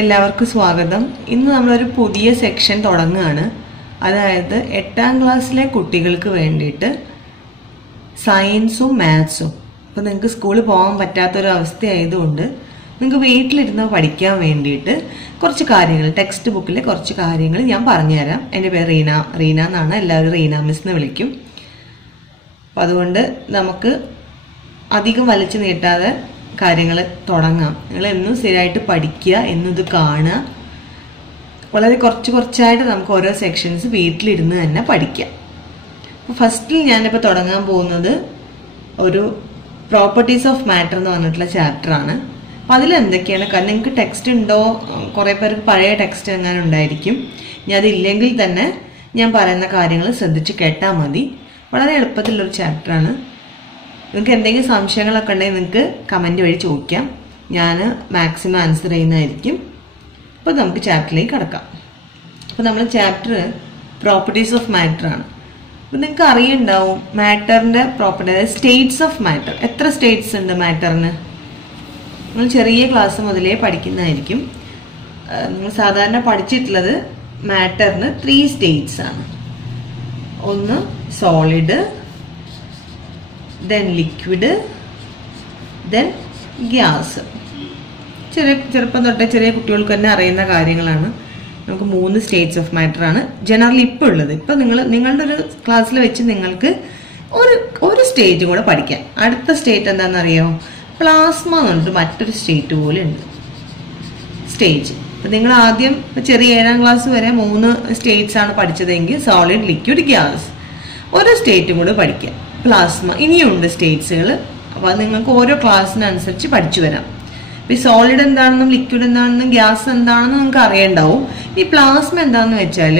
എല്ലാവർക്കും സ്വാഗതം. ഇന്ന് നമ്മളൊരു പുതിയ സെക്ഷൻ തുടങ്ങുകയാണ്. അതായത് 8ാം ക്ലാസ്സിലെ കുട്ടികൾക്ക് വേണ്ടിയിട്ട് സയൻസും മാത്സും. അപ്പോൾ നിങ്ങൾക്ക് സ്കൂളിൽ പോകാൻ പറ്റാത്തൊരു അവസ്ഥയായതുകൊണ്ട് നിങ്ങൾക്ക് വീട്ടിലിരുന്ന് പഠിക്കാൻ വേണ്ടിയിട്ട് കുറച്ച് കാര്യങ്ങൾ, ടെക്സ്റ്റ് ബുക്കിലെ കുറച്ച് കാര്യങ്ങൾ ഞാൻ പറഞ്ഞുതരാം. എൻ്റെ പേര് റീന എന്നാണ്, എല്ലാവരും റീന മിസ് എന്ന് വിളിക്കും. അപ്പം അതുകൊണ്ട് നമുക്ക് അധികം വലിച്ചു നീട്ടാതെ കാര്യങ്ങൾ തുടങ്ങാം. നിങ്ങൾ എന്നും സ്ഥിരമായിട്ട് പഠിക്കുക, എന്നും ഇത് കാണുക. വളരെ കുറച്ചായിട്ട് നമുക്ക് ഓരോ സെക്ഷൻസ് വീട്ടിലിരുന്ന് തന്നെ പഠിക്കാം. അപ്പോൾ ഫസ്റ്റിൽ ഞാനിപ്പോൾ തുടങ്ങാൻ പോകുന്നത് ഒരു പ്രോപ്പർട്ടീസ് ഓഫ് മാറ്റർ എന്ന് പറഞ്ഞിട്ടുള്ള ചാപ്റ്ററാണ്. അപ്പം അതിലെന്തൊക്കെയാണ്, കാരണം നിങ്ങൾക്ക് ടെക്സ്റ്റ് ഉണ്ടോ, കുറേ പേർക്ക് പഴയ ടെക്സ്റ്റ് എങ്ങാനും ഉണ്ടായിരിക്കും. ഇനി അതില്ലെങ്കിൽ തന്നെ ഞാൻ പറയുന്ന കാര്യങ്ങൾ ശ്രദ്ധിച്ച് കേട്ടാൽ മതി. വളരെ എളുപ്പത്തിലുള്ളൊരു ചാപ്റ്ററാണ്. നിങ്ങൾക്ക് എന്തെങ്കിലും സംശയങ്ങളൊക്കെ ഉണ്ടെങ്കിൽ നിങ്ങൾക്ക് കമൻറ്റ് വഴി ചോദിക്കാം, ഞാൻ മാക്സിമം ആൻസർ ചെയ്യുന്നതായിരിക്കും. അപ്പോൾ നമുക്ക് ചാപ്റ്ററിലേക്ക് കിടക്കാം. അപ്പോൾ നമ്മൾ ചാപ്റ്റർ പ്രോപ്പർട്ടീസ് ഓഫ് മാറ്റർ ആണ്. അപ്പോൾ നിങ്ങൾക്ക് അറിയുണ്ടാവും മാറ്ററിൻ്റെ പ്രോപ്പർട്ടി, അതായത് സ്റ്റേറ്റ്സ് ഓഫ് മാറ്റർ. എത്ര സ്റ്റേറ്റ്സ് ഉണ്ട് മാറ്ററിന്? നിങ്ങൾ ചെറിയ ക്ലാസ് മുതലേ പഠിക്കുന്നതായിരിക്കും. നിങ്ങൾ സാധാരണ പഠിച്ചിട്ടുള്ളത് മാറ്ററിന് 3 സ്റ്റേറ്റ്സ് ആണ്. ഒന്ന് solid, then liquid, then gas. ചെറുപ്പം തൊട്ടേ ചെറിയ കുട്ടികൾക്ക് തന്നെ അറിയുന്ന കാര്യങ്ങളാണ്. നമുക്ക് 3 സ്റ്റേറ്റ്സ് ഓഫ് മാറ്റർ ആണ് ജനറലി ഇപ്പോൾ ഉള്ളത്. ഇപ്പം നിങ്ങളുടെ ഒരു ക്ലാസ്സിൽ വെച്ച് നിങ്ങൾക്ക് ഒരു സ്റ്റേറ്റ് കൂടെ പഠിക്കാം. അടുത്ത സ്റ്റേറ്റ് എന്താണെന്നറിയോ? പ്ലാസ്മ എന്ന് പറഞ്ഞിട്ട് മറ്റൊരു സ്റ്റേറ്റ് പോലെ ഉണ്ട്, സ്റ്റേജ്. അപ്പം നിങ്ങൾ ആദ്യം ചെറിയ 7ാം ക്ലാസ് വരെ 3 സ്റ്റേറ്റ്സ് ആണ് പഠിച്ചതെങ്കിൽ സോളിഡ്, ലിക്വിഡ്, ഗ്യാസ്. ഒരു സ്റ്റേറ്റും കൂടെ പഠിക്കാം, പ്ലാസ്മ. ഇനിയുണ്ട് സ്റ്റേറ്റ്സുകൾ. അപ്പോൾ അത് നിങ്ങൾക്ക് ഓരോ ക്ലാസ്സിനനുസരിച്ച് പഠിച്ചു വരാം. ഈ സോളിഡ് എന്താണെന്നും ലിക്വിഡ് എന്താണെന്നും ഗ്യാസ് എന്താണെന്നും നിങ്ങൾക്ക് അറിയണ്ടാവും. ഈ പ്ലാസ്മ എന്താണെന്ന് വെച്ചാൽ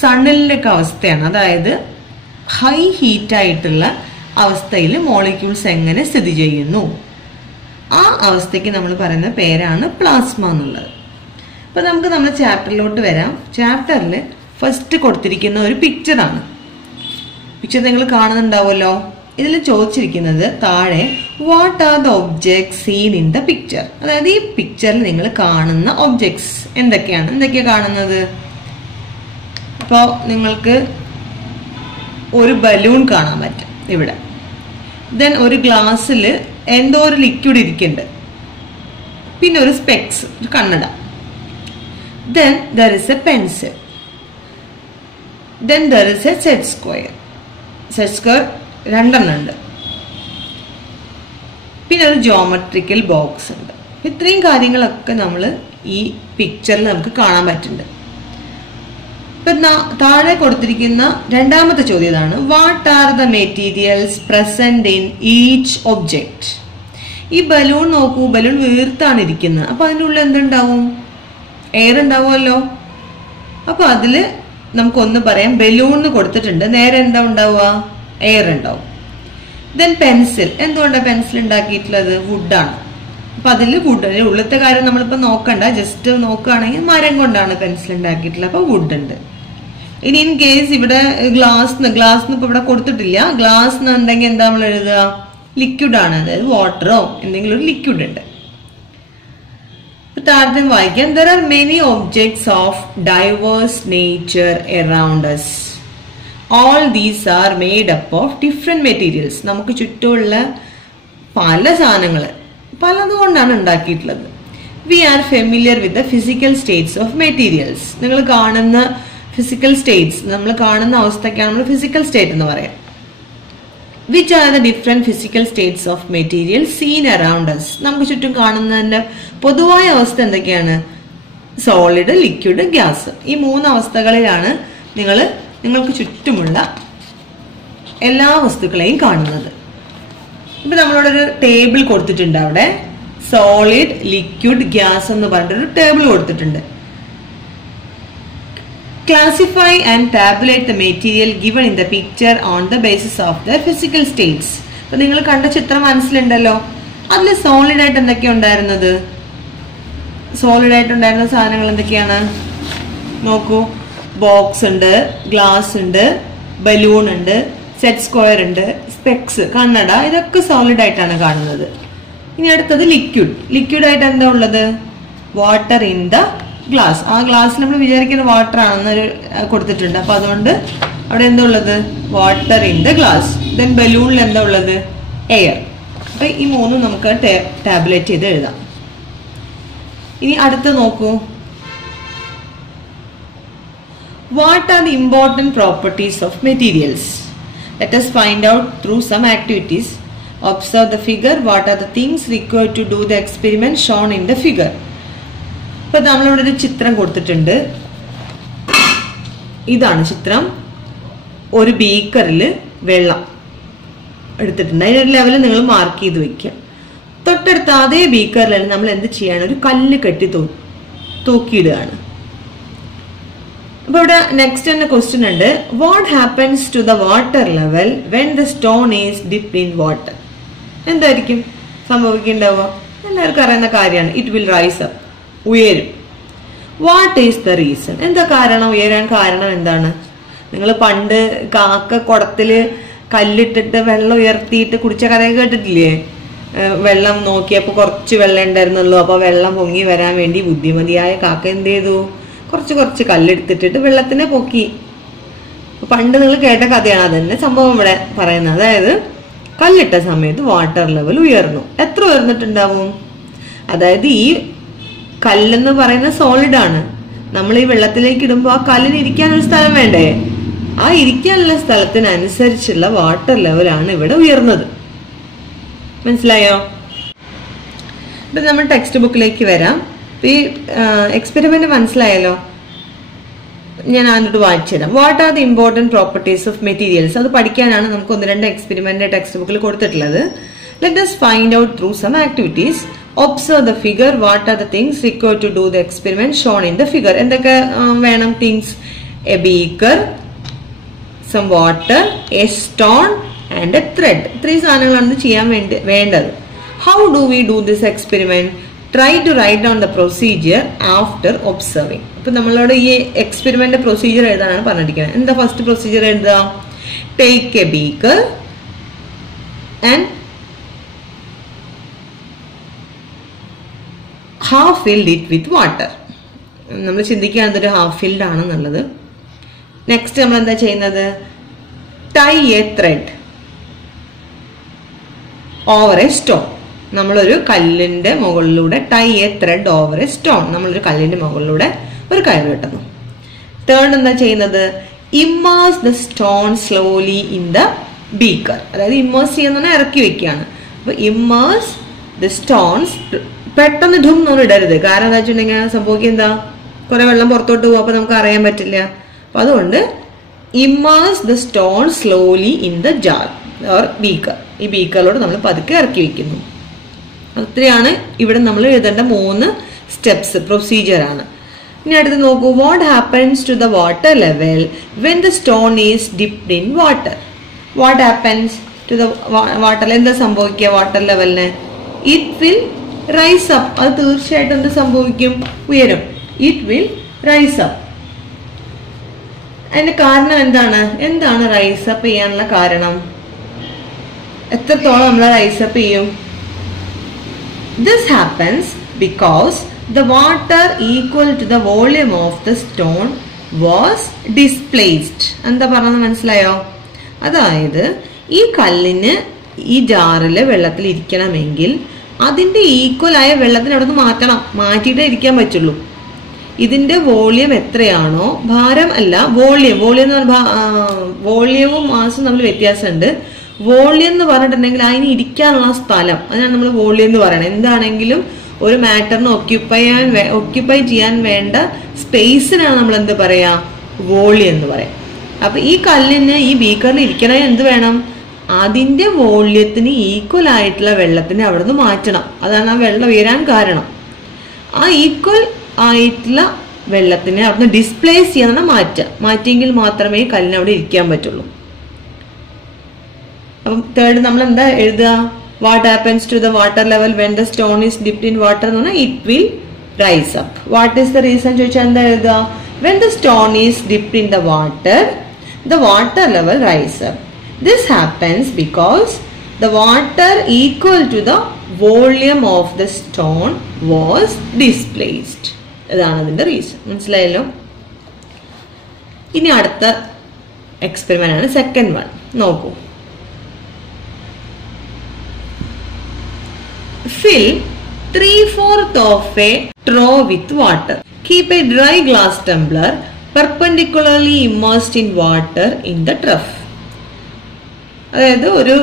സണ്ണിൻ്റെ ഒക്കെ അവസ്ഥയാണ്. അതായത് ഹൈ ഹീറ്റായിട്ടുള്ള അവസ്ഥയിൽ മോളിക്യൂൾസ് എങ്ങനെ സ്ഥിതി ചെയ്യുന്നു, ആ അവസ്ഥയ്ക്ക് നമ്മൾ പറയുന്ന പേരാണ് പ്ലാസ്മ എന്നുള്ളത്. അപ്പോൾ നമുക്ക് നമ്മുടെ ചാപ്റ്ററിലോട്ട് വരാം. ചാപ്റ്ററിൽ ഫസ്റ്റ് കൊടുത്തിരിക്കുന്ന ഒരു പിക്ചറാണ്. പിക്ചർ നിങ്ങൾ കാണുന്നുണ്ടാവുമല്ലോ. ഇതിൽ ചോദിച്ചിരിക്കുന്നത് താഴെ what are the objects scene in the picture. അതായത് ഈ പിക്ചറിൽ നിങ്ങൾ കാണുന്ന ഒബ്ജെക്ട്സ് എന്തൊക്കെയാണ് കാണുന്നത്? ഇപ്പോൾ നിങ്ങൾക്ക് ഒരു ബലൂൺ കാണാൻ പറ്റും ഇവിടെ. ദെൻ ഒരു ഗ്ലാസ്സിൽ എന്തോ ഒരു ലിക്വിഡ് ഇരിക്കുന്നുണ്ട്. പിന്നെ ഒരു സ്പെക്സ്, ഒരു കണ്ണട. Then there is A pencil. Then there is A set square. Set square 2 ഉണ്ട്. പിന്നെ ഒരു ജോമെട്രിക്കൽ ബോക്സ് ഉണ്ട്. ഇത്രയും കാര്യങ്ങളൊക്കെ നമ്മൾ ഈ പിക്ചറിൽ നമുക്ക് കാണാൻ പറ്റുന്നുണ്ട്. ഇപ്പം താഴെ കൊടുത്തിരിക്കുന്ന രണ്ടാമത്തെ ചോദ്യം ഇതാണ്, what are the materials present in each object. ഈ ബലൂൺ നോക്കൂ, ബലൂൺ വീർത്താണ് ഇരിക്കുന്നത്. അപ്പൊ അതിനുള്ളിൽ എന്തുണ്ടാവും? എയർ ഉണ്ടാവുമല്ലോ. അപ്പൊ അതില് നമുക്കൊന്ന് പറയാം, ബലൂൺ കൊടുത്തിട്ടുണ്ട്, നേരെ എന്താ ഉണ്ടാവുക? എയർ ഉണ്ടാവും. Then pencil. എന്തുകൊണ്ടാണ് പെൻസിൽ ഉണ്ടാക്കിയിട്ടുള്ളത്? വുഡാണ്. അപ്പൊ അതിൽ വുഡ്, ഉള്ളത്തെ കാര്യം നമ്മളിപ്പോ നോക്കണ്ട, ജസ്റ്റ് നോക്കുകയാണെങ്കിൽ മരം കൊണ്ടാണ് പെൻസിൽ ഉണ്ടാക്കിയിട്ടുള്ളത്. അപ്പൊ വുഡ് ഉണ്ട്. ഇനി ഇൻ കേസ് ഇവിടെ ഗ്ലാസ് ഇപ്പൊ ഇവിടെ കൊടുത്തിട്ടില്ല. ഗ്ലാസ് എന്നുണ്ടെങ്കിൽ എന്താ നമ്മൾ എഴുതുക? ലിക്വിഡ് ആണ്, അതായത് വാട്ടറോ എന്തെങ്കിലും ഒരു ലിക്വിഡ് ഉണ്ട്. താരതമ്യം വായിക്കാം. There are many objects of diverse nature around us. All these are made up of different materials. നമുക്ക് ചുറ്റുമുള്ള പല സാധനങ്ങൾ പലതുകൊണ്ടാണ് ഉണ്ടാക്കിയിട്ടുള്ളത്. We are familiar with the physical states of materials. നിങ്ങൾ കാണുന്ന ഫിസിക്കൽ സ്റ്റേറ്റ്സ്, നമ്മൾ കാണുന്ന അവസ്ഥയ്ക്കാണ് നമ്മൾ ഫിസിക്കൽ സ്റ്റേറ്റ് എന്ന് പറയാം. Which are the different physical states of materials seen around us? നമുക്ക് ചുറ്റും കാണുന്നതിന്റെ പൊതുവായ അവസ്ഥ എന്തൊക്കെയാണ്? Solid, liquid, gas. ഈ 3 അവസ്ഥകളിലാണ് നിങ്ങൾക്ക് ചുറ്റുമുള്ള എല്ലാ വസ്തുക്കളെയും കാണുന്നത്. ഇപ്പൊ നമ്മളോടൊരു ടേബിൾ കൊടുത്തിട്ടുണ്ട്. അവിടെ സോളിഡ്, ലിക്വിഡ്, ഗ്യാസ് എന്ന് പറഞ്ഞിട്ടൊരു ടേബിൾ കൊടുത്തിട്ടുണ്ട്. Classify and tabulate the material given in the picture on the basis of their physical states. അപ്പൊ നിങ്ങൾ കണ്ട ചിത്രം മനസ്സിലുണ്ടല്ലോ. അതിൽ സോളിഡ് ആയിട്ട് എന്തൊക്കെയാണ് ഉണ്ടായിരുന്നത്? സോളിഡ് ആയിട്ടുണ്ടായിരുന്ന സാധനങ്ങൾ എന്തൊക്കെയാണ് നോക്കൂ. ബോക്സ് ഉണ്ട്, ഗ്ലാസ് ഉണ്ട്, ബലൂൺ ഉണ്ട്, സെറ്റ് സ്ക്വയർ ഉണ്ട്, സ്പെക്സ്, കണ്ണട. ഇതൊക്കെ സോളിഡ് ആയിട്ടാണ് കാണുന്നത്. ഇനി അടുത്തത് ലിക്വിഡ്. ലിക്വിഡ് ആയിട്ട് എന്താ ഉള്ളത്? Water in the glass. ആ ഗ്ലാസ്സിൽ നമ്മൾ വിചാരിക്കുന്ന വാട്ടർ ആണെന്നൊരു കൊടുത്തിട്ടുണ്ട്. അപ്പൊ അതുകൊണ്ട് അവിടെ എന്താ ഉള്ളത്? Water in the glass. Then ബലൂണിൽ എന്താ ഉള്ളത്? എയർ. അപ്പൊ ഈ മൂന്നും നമുക്ക് ടാബുലേറ്റ് ചെയ്ത് എഴുതാം. ഇനി അടുത്ത് നോക്കൂ. What are the important properties of materials? Let us find out through some activities. Observe the figure. What are the things required to do the experiment shown in the figure? ഇപ്പോൾ നമ്മളിവിടെ ഒരു ചിത്രം കൊടുത്തിട്ടുണ്ട്. ഇതാണ് ചിത്രം. ഒരു ബീക്കറിൽ വെള്ളം എടുത്തിട്ടുണ്ട്. അതിനൊരു ലെവൽ നിങ്ങൾ മാർക്ക് ചെയ്ത് വെക്കുക. തൊട്ടടുത്ത അതേ ബീക്കറിലാണ് നമ്മൾ എന്ത് ചെയ്യാണ്? ഒരു കല്ല് കെട്ടി തൂക്കിയിടുകയാണ്. അപ്പൊ ഇവിടെ നെക്സ്റ്റ് തന്നെ ക്വസ്റ്റ്യൻ ഉണ്ട്. What happens to the water level when the stone is dipped in water? എന്തായിരിക്കും സംഭവിക്കുന്നുണ്ടാവുക? എല്ലാവർക്കും അറിയുന്ന കാര്യമാണ്. ഇറ്റ് വിൽ റൈസ് അപ്പ്, ഉയരും. What is the reason? എന്താ കാരണം? ഉയരാൻ കാരണം എന്താണ്? നിങ്ങൾ പണ്ട് കാക്ക കുടത്തില് കല്ലിട്ടിട്ട് വെള്ളം ഉയർത്തിയിട്ട് കുടിച്ച കഥയൊക്കെ കേട്ടിട്ടില്ലേ? വെള്ളം നോക്കിയപ്പോൾ കുറച്ച് വെള്ളം ഉണ്ടായിരുന്നുള്ളൂ. അപ്പൊ വെള്ളം പൊങ്ങി വരാൻ വേണ്ടി ബുദ്ധിമതിയായ കാക്ക എന്ത് ചെയ്തു? കുറച്ച് കല്ലെടുത്തിട്ടിട്ട് വെള്ളത്തിനെ പൊക്കി. പണ്ട് നിങ്ങൾ കേട്ട കഥയാണ്. അതന്നെ സംഭവം ഇവിടെ പറയുന്നത്. അതായത് കല്ലിട്ട സമയത്ത് വാട്ടർ ലെവൽ ഉയർന്നു. എത്ര ഉയർന്നിട്ടുണ്ടാവും? അതായത് ഈ കല്ലെന്ന് പറയുന്ന സോളിഡ് ആണ്. നമ്മൾ ഈ വെള്ളത്തിലേക്ക് ഇടുമ്പോൾ ആ കല്ലിന് ഇരിക്കാനൊരു സ്ഥലം വേണ്ടേ? ആ ഇരിക്കാനുള്ള സ്ഥലത്തിനനുസരിച്ചുള്ള വാട്ടർ ലെവലാണ് ഇവിടെ ഉയർന്നത്. മനസ്സിലായോ? ഇപ്പൊ നമ്മൾ ടെക്സ്റ്റ് ബുക്കിലേക്ക് വരാം. ഈ എക്സ്പെരിമെന്റ് മനസ്സിലായല്ലോ. ഞാൻ അതിനോട് വായിച്ചു തരാം. What are the important properties of materials? അത് പഠിക്കാനാണ് നമുക്ക് 1-2 എക്സ്പെരിമെന്റ് ടെക്സ്റ്റ് ബുക്കിൽ കൊടുത്തിട്ടുള്ളത്. Let us find out through some activities. Observe the figure. What are the things required to do the experiment shown in the figure? എന്തൊക്കെ വേണം? Things: A beaker, some water, a stone and a thread. ഇത്രയും സാധനങ്ങളാണ് ചെയ്യാൻ വേണ്ടത്. How do we do this experiment? Try to write down the procedure after observing. അപ്പൊ നമ്മളോട് ഈ experiment procedure എഴുതാനാണ് പറഞ്ഞിരിക്കുന്നത്. എന്താ ഫസ്റ്റ് പ്രൊസീജിയർ എഴുതുക? Take A beaker and half filled it with water. നമ്മൾ ചിന്തിക്കുകയാണ് ഇതൊരു ഹാഫ് ഫിൽഡ് ആണെന്നുള്ളത്. നെക്സ്റ്റ് നമ്മൾ എന്താ ചെയ്യുന്നത്? Tie a thread over a stone. നമ്മളൊരു കല്ലിന്റെ മുകളിലൂടെ tie a thread over a stone. നമ്മളൊരു കല്ലിന്റെ മുകളിലൂടെ ഒരു കയർ കെട്ടുന്നു. തേർഡ് എന്താ ചെയ്യുന്നത്? Immerse the stone slowly in the beaker. അതായത് ഇമ്മേഴ്സ് ചെയ്യുന്ന ഇറക്കി വെക്കുകയാണ്. അപ്പൊ ഇമ്മേഴ്സ് ദ സ്റ്റോൺസ്. പെട്ടെന്ന് ധും എന്നൊന്നും ഇടരുത്. കാരണം എന്താ വെച്ചിട്ടുണ്ടെങ്കിൽ സംഭവിക്കുക എന്താ? കുറെ വെള്ളം പുറത്തോട്ട് പോകും. അപ്പൊ നമുക്ക് അറിയാൻ പറ്റില്ല. അപ്പൊ അതുകൊണ്ട് immerse the stone slowly in the jar or beaker. ഈ ബീക്കറിലോട് നമ്മൾ പതുക്കെ ഇറക്കി വെക്കുന്നു. അത്രയാണ് ഇവിടെ നമ്മൾ എഴുതേണ്ട 3 സ്റ്റെപ്സ്, പ്രൊസീജിയർ ആണ്. ഇനി അടുത്ത് നോക്കൂ. What happens to the water level when the stone is dipped in water? What happens to the water? എന്താ സംഭവിക്കുക വാട്ടർ ലെവലിന്? It will rise up. അത് തീർച്ചയായിട്ടും എന്ത് സംഭവിക്കും? ഉയരും. It will rise up. അതിന്റെ കാരണം എന്താണ് റൈസ് അപ്പ് ചെയ്യാനുള്ള കാരണം? എത്രത്തോളം നമ്മൾ റൈസ് അപ്പ് ചെയ്യും? This happens because the water equal to the volume of the stone was displaced. എന്താ പറഞ്ഞത് മനസ്സിലായോ? അതായത് ഈ കല്ലിന് ഈ ജാറിലെ വെള്ളത്തിൽ ഇരിക്കണമെങ്കിൽ അതിന്റെ ഈക്വൽ ആയ വെള്ളത്തിന് അവിടെ നിന്ന് മാറ്റിയിട്ടേ ഇരിക്കാൻ പറ്റുള്ളൂ. ഇതിന്റെ വോളിയം എത്രയാണോ, ഭാരം അല്ല, വോളിയം എന്ന് പറഞ്ഞാൽ വോളിയവും മാസും തമ്മിൽ വ്യത്യാസമുണ്ട്. വോളിയം എന്ന് പറഞ്ഞിട്ടുണ്ടെങ്കിൽ അതിന് ഇരിക്കാനുള്ള സ്ഥലം, അതിനാണ് നമ്മൾ വോളിയം എന്ന് പറയുന്നത്. എന്താണെങ്കിലും ഒരു മാറ്ററിന് ഒക്യുപ്പൈ ചെയ്യാൻ വേണ്ട സ്പേസിനാണ് നമ്മൾ എന്ത് പറയാ? വോളിയം എന്ന് പറയാം. അപ്പൊ ഈ കല്ലിന് ഈ ബീക്കറിൽ ഇരിക്കണേ എന്ത് വേണം? അതിന്റെ വോള്യത്തിന് ഈക്വൽ ആയിട്ടുള്ള വെള്ളത്തിന് അവിടെ നിന്ന് മാറ്റണം. അതാണ് ആ വെള്ളം ഉയരാൻ കാരണം. ആ ഈക്വൽ ആയിട്ടുള്ള വെള്ളത്തിനെ അവിടുന്ന് ഡിസ്പ്ലേസ് ചെയ്യാൻ മാറ്റിയെങ്കിൽ മാത്രമേ കല്ലിന് അവിടെ ഇരിക്കാൻ പറ്റുള്ളൂ. അപ്പം തേർഡ് നമ്മൾ എന്താ എഴുതുക? What happens to the water level when the stone is dipped in water എന്ന് പറഞ്ഞാൽ it will rise up. What is the reason ചോദിച്ചാൽ എന്താ എഴുതുക? When the stone is dipped in the water level rise up. This happens because the water equal to the volume of the stone was displaced. ഇതാണ് അതിന്റെ reason. മനസ്സിലായല്ലോ? ഇനി അടുത്ത experiment ആണ് second one. നോക്കൂ. Fill 3/4 of a trough with water. Keep a dry glass tumbler perpendicularly immersed in water in the trough. അതായത് ഒരു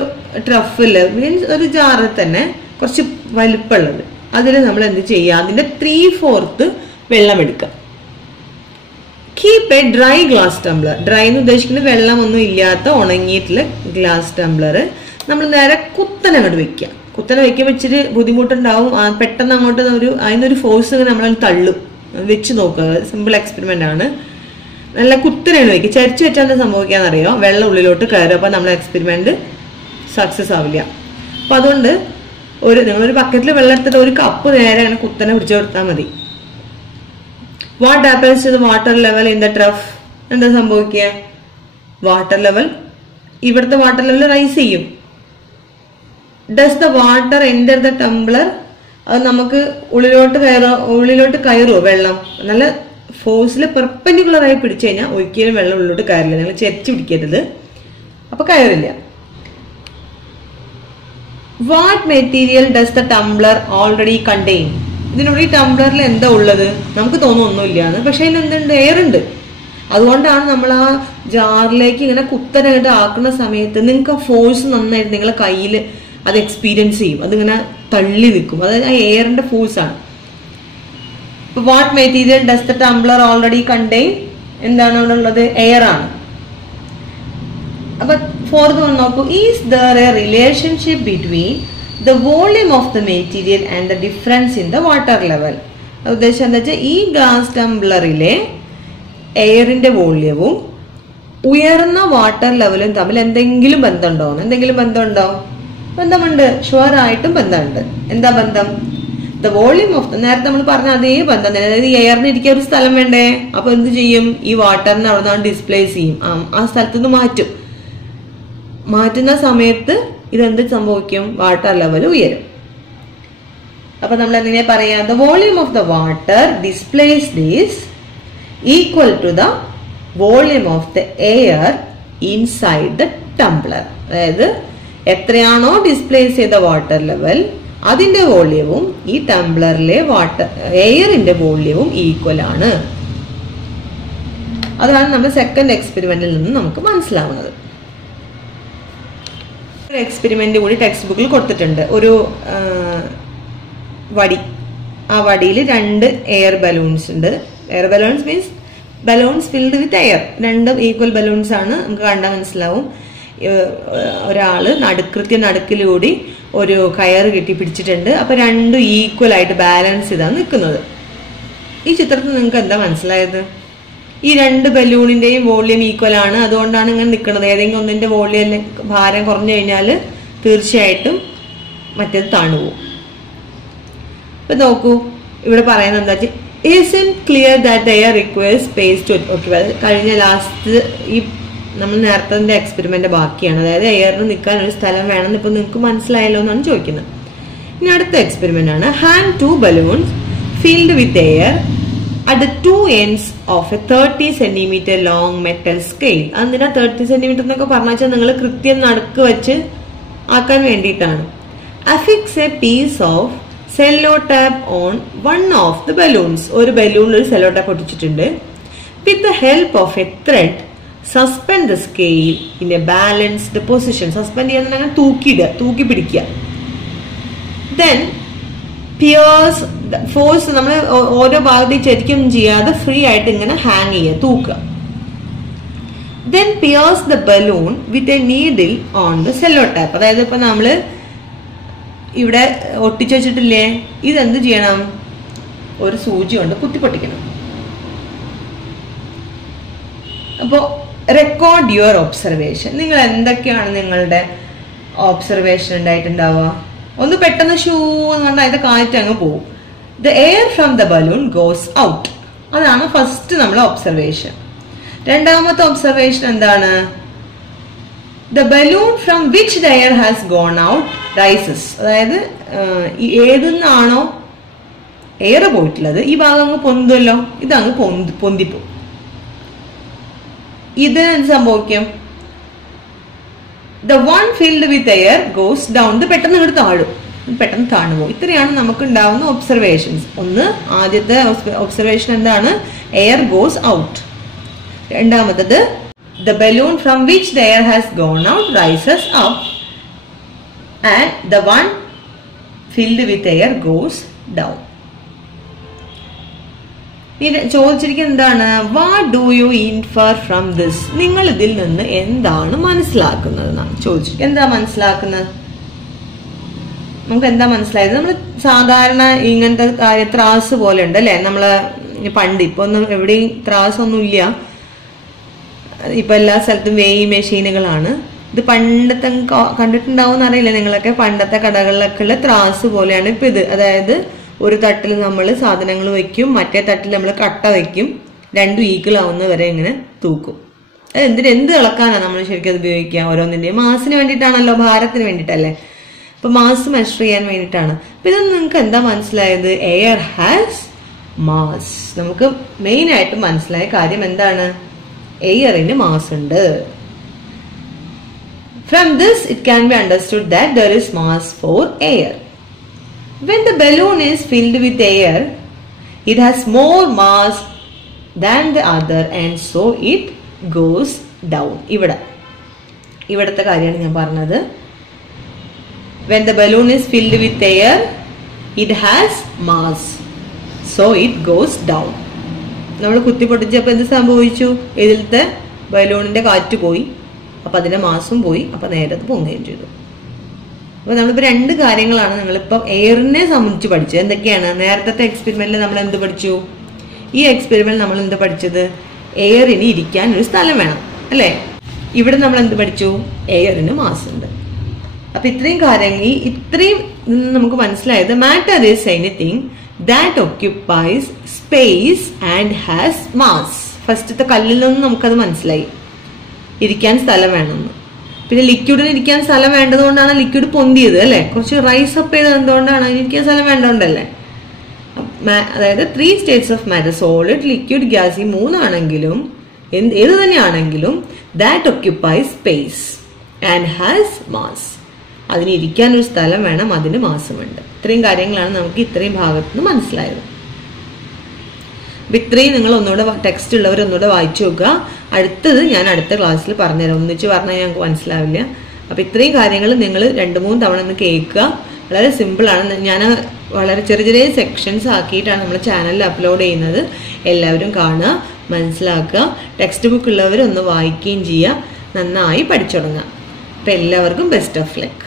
ട്രഫില് means ഒരു ജാറിൽ തന്നെ കുറച്ച് വലിപ്പമുള്ളത്, അതിൽ നമ്മൾ എന്ത് ചെയ്യുക, അതിന്റെ 3/4 വെള്ളം എടുക്കുക. Keep A dry glass Tumblr. Dry എന്ന് ഉദ്ദേശിക്കുന്നത് വെള്ളമൊന്നും ഇല്ലാത്ത ഉണങ്ങിയിട്ടുള്ള ഗ്ലാസ് ടംബ്ലർ നമ്മൾ നേരെ കുത്തനെ അങ്ങോട്ട് വെക്കുക. കുത്തനെ വെക്കുമ്പോൾ ഇച്ചിരി ബുദ്ധിമുട്ടുണ്ടാവും. പെട്ടെന്ന് അങ്ങോട്ട് അതിനൊരു ഫോഴ്സ് ഇങ്ങനെ നമ്മൾ തള്ളും. വെച്ച് നോക്കുക. സിമ്പിൾ എക്സ്പെരിമെന്റ് ആണ്. നല്ല കുത്തനെയാണ് വെക്കുക. ചരിച്ച് വെച്ചാൽ എന്താ സംഭവിക്കാന്നറിയോ? വെള്ളം ഉള്ളിലോട്ട് കയറും. അപ്പൊ നമ്മളെ എക്സ്പെരിമെന്റ് സക്സസ് ആവില്ല. അപ്പൊ അതുകൊണ്ട് നിങ്ങളൊരു ബക്കറ്റിൽ വെള്ളം എടുത്തിട്ട് ഒരു കപ്പ് നേരെ അങ്ങനെ കുത്തനെ പിടിച്ചു കൊടുത്താൽ മതി. What happens to the water level in the trough? എന്താ സംഭവിക്കുക? വാട്ടർ ലെവൽ, ഇവിടുത്തെ വാട്ടർ ലെവൽ റൈസ് ചെയ്യും. Does the water enter the tumbler? അത് നമുക്ക് ഉള്ളിലോട്ട് കയറുമോ വെള്ളം? നല്ല ഫോഴ്സിൽ പെർപെൻഡിക്കുലറായി പിടിച്ചു കഴിഞ്ഞാൽ ഒരിക്കലും വെള്ളം ഉള്ളിലോട്ട് കയറില്ല. നിങ്ങൾ ചെരിച്ച് പിടിക്കരുത്, അപ്പൊ കയറില്ല. What material does the Tumblr already contain? ഇതിനുള്ളിൽ ടംബ്ലറിൽ എന്താ ഉള്ളത്? നമുക്ക് തോന്നുന്നൊന്നുമില്ലാന്ന്, പക്ഷെ അതിൽ എന്തുണ്ട്? എയർ ഉണ്ട്. അതുകൊണ്ടാണ് നമ്മൾ ആ ജാറിലേക്ക് ഇങ്ങനെ കുത്തനായിട്ട് ആക്കുന്ന സമയത്ത് നിങ്ങൾക്ക് ആ ഫോഴ്സ് നന്നായിട്ട് നിങ്ങളെ കയ്യിൽ അത് എക്സ്പീരിയൻസ് ചെയ്യും. അതിങ്ങനെ തള്ളി നിൽക്കും. അതായത് ആ എയറിന്റെ ഫോഴ്സ് ആണ്. What material does the Tumblr already contain? എന്താണ് അവിടെ ഉള്ളത്? എയർ ആണ്. അപ്പൊ ഫോർത്ത് വൺ നോക്കൂ. Is there A relationship between the volume of the material and the difference in the water level? ഉദ്ദേശം എന്താ വെച്ചാൽ ഈ ഗ്ലാസ് ടംബ്ലറിലെ എയറിന്റെ വോള്യവും ഉയർന്ന വാട്ടർ ലെവലും തമ്മിൽ എന്തെങ്കിലും ബന്ധമുണ്ടോ? എന്തെങ്കിലും ബന്ധമുണ്ടോ? ബന്ധമുണ്ട്. ഷുവർ ആയിട്ടും ബന്ധമുണ്ട്. എന്താ ബന്ധം? ദ വോള്യൂം ഓഫ് നേരത്തെ നമ്മൾ പറഞ്ഞ അതേ ബന്ധം തന്നെ. അതായത് എയറിന് ഇരിക്കാൻ ഒരു സ്ഥലം വേണ്ടേ? അപ്പൊ എന്ത് ചെയ്യും? ഈ വാട്ടറിനെ അവിടെ നിന്ന് ഡിസ്പ്ലേസ് ചെയ്യും. ആ സ്ഥലത്ത് നിന്ന് മാറ്റും. മാറ്റുന്ന സമയത്ത് ഇതെന്ത് സംഭവിക്കും? വാട്ടർ ലെവൽ ഉയരും. അപ്പൊ നമ്മൾ എങ്ങനെയാ പറയാ? The volume of the water displaced is equal to the volume of the air inside the tumbler. അതായത് എത്രയാണോ ഡിസ്പ്ലേസ് ചെയ്ത വാട്ടർ ലെവൽ അതിന്റെ വോള്യവും ഈ ടംബ്ലറിലെ എയറിന്റെ വോള്യവും ഈക്വൽ ആണ്. അതാണ് നമ്മുടെ സെക്കൻഡ് എക്സ്പെരിമെന്റിൽ നിന്ന് നമുക്ക് മനസ്സിലാവുന്നത്. ഒരു എക്സ്പെരിമെന്റ് കൂടി ടെക്സ്റ്റ് ബുക്കിൽ കൊടുത്തിട്ടുണ്ട്. ഒരു വടി, ആ വടിയിൽ 2 എയർ ബലൂൺസ് ഉണ്ട്. Air balloons means balloons filled with air. 2 equal balloons ആണ്. നമുക്ക് കണ്ടാൽ മനസ്സിലാവും. ഒരാള് നടുക്കിലൂടെ ഒരു കയറ് കെട്ടി പിടിച്ചിട്ടുണ്ട്. അപ്പൊ 2 ഈക്വൽ ആയിട്ട് ബാലൻസ് ചെയ്താണ് നിൽക്കുന്നത്. ഈ ചിത്രത്തിൽ നിങ്ങൾക്ക് എന്താ മനസ്സിലായത്? ഈ 2 ബലൂണിന്റെയും വോള്യം ഈക്വൽ ആണ്. അതുകൊണ്ടാണ് ഇങ്ങനെ നിൽക്കുന്നത്. ഏതെങ്കിലും ഒന്നിന്റെ വോള്യം ഭാരം കുറഞ്ഞു കഴിഞ്ഞാൽ തീർച്ചയായിട്ടും മറ്റേത് താണുപോകും. ഇപ്പൊ നോക്കൂ, ഇവിടെ പറയുന്നത് എന്താ വെച്ചാൽ isn't clear that the air requires space to occupy. കഴിഞ്ഞ ലാസ്റ്റ് ഈ നമ്മൾ നേരത്തെ എക്സ്പെരിമെന്റ് ബാക്കിയാണ്. അതായത് എയറിന് നിൽക്കാൻ ഒരു സ്ഥലം വേണമെന്ന് ഇപ്പൊ നിങ്ങൾക്ക് മനസ്സിലായല്ലോ എന്നാണ് ചോദിക്കുന്നത്. ഇനി അടുത്ത എക്സ്പെരിമെന്റ് ആണ്. Hang 2 balloons filled with air at the 2 ends of a 30 centimeter long metal scale. അതിനാ 30 centimeter എന്നൊക്കെ പറഞ്ഞാൽ നിങ്ങൾ കൃത്യം നടുക്ക് വെച്ച് ആക്കാൻ വേണ്ടിയിട്ടാണ്. Affix a piece of cello tap on one of the balloons. ഒരു ബലൂണിൽ ഒരു സെല്ലോ ടാപ്പ് ഒട്ടിച്ചിട്ടുണ്ട്. With the help of a thread, suspend the scale in a balanced position. Suspend ചെയ്യാൻ തൂക്കി പിടിക്കുക. Then pierce the force. നമ്മൾ ഓരോ ഭാഗത്തേക്ക് ശരിക്കും ചെയ്യാതെ ഫ്രീ ആയിട്ട് ഇങ്ങനെ ഹാങ് ചെയ്യുക, തൂക്കുക. Then pierce the balloon with a needle on the cello tap. അതായത് ഇപ്പൊ നമ്മള് ഇവിടെ ഒട്ടിച്ചു വെച്ചിട്ടില്ലേ, ഇതെന്ത് ചെയ്യണം? ഒരു സൂചി കൊണ്ട് കുത്തിപ്പൊട്ടിക്കണം. അപ്പോ റെക്കോർഡ് യുവർ ഒബ്സർവേഷൻ. നിങ്ങൾ എന്തൊക്കെയാണ് നിങ്ങളുടെ ഒബ്സർവേഷൻ ഉണ്ടായിട്ടുണ്ടാവുക? ഒന്ന് പെട്ടെന്ന് ഷൂ എന്ന് പറഞ്ഞാൽ അതിന്റെ കാറ്റ് അങ്ങ് പോകും. The air from the balloon goes out. അതാണ് ഫസ്റ്റ് നമ്മളെ ഒബ്സർവേഷൻ. രണ്ടാമത്തെ ഒബ്സർവേഷൻ എന്താണ്? The balloon from which the air has gone out rises. അതായത് ഏതെന്നാണോ എയർ പോയിട്ടുള്ളത് ഈ ഭാഗം അങ്ങ് പൊന്തുമല്ലോ, ഇതങ്ങ് പൊന്തിപ്പോ. ഇത് എന്ത് സംഭവിക്കും? The one filled with air goes down. ഇത് പെട്ടെന്ന് ഇങ്ങോട്ട് താഴും, പെട്ടെന്ന് താണു പോകും. ഇത്രയാണ് നമുക്ക് ഉണ്ടാവുന്ന ഒബ്സർവേഷൻസ്. ഒന്ന്, ആദ്യത്തെ ഒബ്സർവേഷൻ എന്താണ്? Air goes out. രണ്ടാമത്തത്, the balloon from which the air has gone out rises up and the one filled with air goes down. ചോദിച്ചിരിക്കുന്നത് എന്താണ്? What do you infer from this? നിങ്ങൾ ഇതിൽ നിന്ന് എന്താണ് മനസ്സിലാക്കുന്നത് എന്നാണ് ചോദിച്ചിരിക്കുന്നത്. എന്താ മനസ്സിലാക്കുന്നത്? നമുക്ക് എന്താ മനസ്സിലായത്? നമ്മൾ സാധാരണ ഇങ്ങനത്തെ ത്രാസ് പോലെ ഉണ്ട് അല്ലെ, നമ്മള് പണ്ട്, ഇപ്പൊ ഒന്നും എവിടെയും ത്രാസ് ഒന്നും ഇല്ല, ഇപ്പൊ എല്ലാ സ്ഥലത്തും വെയിങ് മെഷീനുകളാണ്. ഇത് പണ്ടത്തെ കണ്ടിട്ടുണ്ടാവും എന്നറിയില്ല നിങ്ങളൊക്കെ, പണ്ടത്തെ കടകളിലൊക്കെ ഉള്ള ത്രാസ് പോലെയാണ് ഇപ്പൊ ഇത്. അതായത് ഒരു തട്ടിൽ നമ്മൾ സാധനങ്ങൾ വെക്കും, മറ്റേ തട്ടിൽ നമ്മൾ കട്ട വെക്കും, രണ്ടും ഈക്വൽ ആവുന്ന വരെ ഇങ്ങനെ തൂക്കും. അത് എന്ത് ഇളക്കാനാണ് നമ്മൾ ശരിക്കും അത് ഉപയോഗിക്കുക? ഓരോന്നിന്റെയും മാസിന് വേണ്ടിയിട്ടാണല്ലോ, ഭാരത്തിന് വേണ്ടിയിട്ടല്ലേ. അപ്പൊ മാസ് മെഷർ ചെയ്യാൻ വേണ്ടിയിട്ടാണ്. അപ്പൊ ഇത് നിങ്ങൾക്ക് എന്താ മനസ്സിലായത്? Air has mass. നമുക്ക് മെയിൻ ആയിട്ട് മനസ്സിലായ കാര്യം എന്താണ്? എയറിന് മാസ് ഉണ്ട്. From this it can be understood that there is mass for air. When the balloon is filled with air, it has more mass than the other and so it goes down. ഇവിടത്തെ കാര്യമാണ് ഞാൻ പറഞ്ഞത്. When the balloon is filled with air, it has mass, so it goes down. നമ്മൾ കുത്തി പൊട്ടിച്ചപ്പോൾ എന്ത് സംഭവിച്ചു? ഇതിലത്തെ ബലൂണിന്റെ കാറ്റ് പോയി, അപ്പൊ അതിന്റെ മാസം പോയി, അപ്പൊ നേരെ പൊങ്ങുകയും ചെയ്തു. അപ്പൊ നമ്മളിപ്പോ രണ്ട് കാര്യങ്ങളാണ് നിങ്ങളിപ്പോ എയറിനെ സംബന്ധിച്ച് പഠിച്ചത്. എന്തൊക്കെയാണ്? നേരത്തെ എക്സ്പെരിമെന്റിൽ നമ്മൾ എന്ത് പഠിച്ചു? ഈ എക്സ്പെരിമെന്റ് നമ്മൾ എന്ത് പഠിച്ചത്? എയറിന് ഇരിക്കാൻ ഒരു സ്ഥലം വേണം അല്ലെ. ഇവിടെ നമ്മൾ എന്ത് പഠിച്ചു? എയറിന് മാസ് ഉണ്ട്. അപ്പൊ ഇത്രയും കാര്യങ്ങൾ, ഇത്രയും നമുക്ക് മനസ്സിലായത് matter is anything that occupies space and has mass. ഫസ്റ്റത്തെ കല്ലിൽ നിന്ന് നമുക്കത് മനസ്സിലായി, ഇരിക്കാൻ സ്ഥലം വേണമെന്ന്. പിന്നെ ലിക്വിഡിന് ഇരിക്കാൻ സ്ഥലം വേണ്ടതുകൊണ്ടാണ് ലിക്വിഡ് പൊന്തിയത് അല്ലെ, കുറച്ച് റൈസ് അപ്പ് ചെയ്തത് എന്തുകൊണ്ടാണ്? ഇരിക്കാൻ സ്ഥലം വേണ്ടതുകൊണ്ടല്ലേ. അതായത് 3 states of matter, solid, liquid, gas, ഈ മൂന്നാണെങ്കിലും ഏത് തന്നെയാണെങ്കിലും that occupies space and has mass. അതിന് ഇരിക്കാൻ ഒരു സ്ഥലം വേണം, അതിന് മാസമുണ്ട്. ഇത്രയും കാര്യങ്ങളാണ് നമുക്ക് ഇത്രയും ഭാഗത്ത് നിന്ന് മനസ്സിലായത്. അപ്പൊ ഇത്രയും നിങ്ങൾ ഒന്നുകൂടെ ടെക്സ്റ്റ് ഉള്ളവർ ഒന്നുകൂടെ വായിച്ചു നോക്കുക. അടുത്തത് ഞാൻ അടുത്ത ക്ലാസ്സിൽ പറഞ്ഞുതരാം, ഒന്നിച്ച് പറഞ്ഞാൽ ഞങ്ങൾക്ക് മനസ്സിലാവില്ല. അപ്പൊ ഇത്രയും കാര്യങ്ങൾ നിങ്ങൾ 2-3 തവണ ഒന്ന് കേൾക്കുക. വളരെ സിമ്പിൾ ആണ്. ഞാൻ വളരെ ചെറിയ ചെറിയ സെക്ഷൻസ് ആക്കിയിട്ടാണ് നമ്മൾ ചാനലിൽ അപ്ലോഡ് ചെയ്യുന്നത്. എല്ലാവരും കാണുക, മനസ്സിലാക്കുക. ടെക്സ്റ്റ് ബുക്ക് ഉള്ളവർ ഒന്ന് വായിക്കുകയും ചെയ്യുക, നന്നായി പഠിച്ചു തുടങ്ങുക. അപ്പൊ എല്ലാവർക്കും ബെസ്റ്റ് ഓഫ് ലക്ക്.